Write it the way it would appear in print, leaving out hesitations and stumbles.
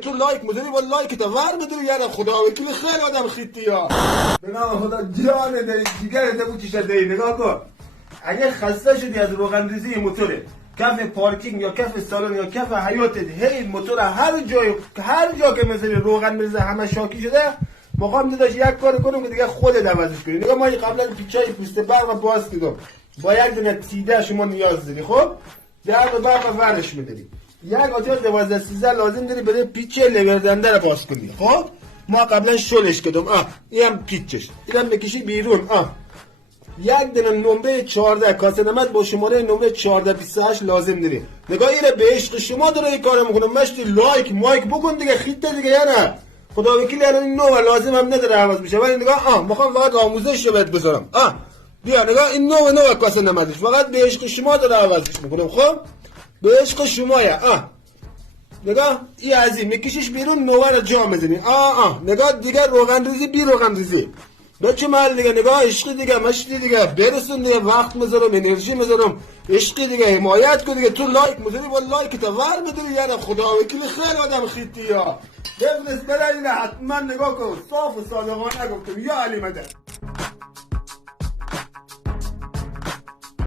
تو لایک میذاری با لایک تا ور بداری یعنی خدا وکیل خیلی آدم خیتی ها به نام خدا جان داری جیگر ده بود چیشه داری نگاه کن اگه خسته شدی از روغن ریزی موتوره کف پارکینگ یا کف سالن یا کف حیاتت هی موتور هر جا که مثلا روغن میریزه همه شاکی شده میخوام داداش یک کار کنم که دیگه خودت عوضش کنی نگاه ما قبلا پیچای پوست برق باز کردم با یک دونه تیده شما نیاز داری خب در به برق ورش میداری یک آتیار 12 13 لازم داری برای پیچ لوردنده رو باز کنی خب ما قبلا شلش کردم اینم پیچش اینم بکشی بیرون یک دونه نمره 14 کاسه نمد با شماره نمره 1428 لازم داری نگاه اینه به عشق شما داره این کارو میکنم مشتی لایک مایک بکن دیگه خیته دیگه یعنی خدا وکیل یعنی این نو لازم هم نداره عوض میشه ولی نگاه میخوام فقط آموزش رو بهت بذارم بیا نگاه این نو کاسه نمدش فقط به عشق شما داره عوضش میکنم خب به عشق شما نگاه این از این میکشیش بیرون نوه رو جا میزنی نگاه دیگه روغن ریزی بی روغن ریزی بچه محل دیگه نگاه عشقی دیگه مشتی دیگه برسون دیگه وقت میذارم انرژی میذارم عشقی دیگه حمایت کن دیگه تو لایک میذاری با لایک تا ور بداری یعنی خدا وکیل خیلی آدم خیتی ها بفرست برای اینه حتما نگاه کن صاف و صادقانه گفتم یا علی مدد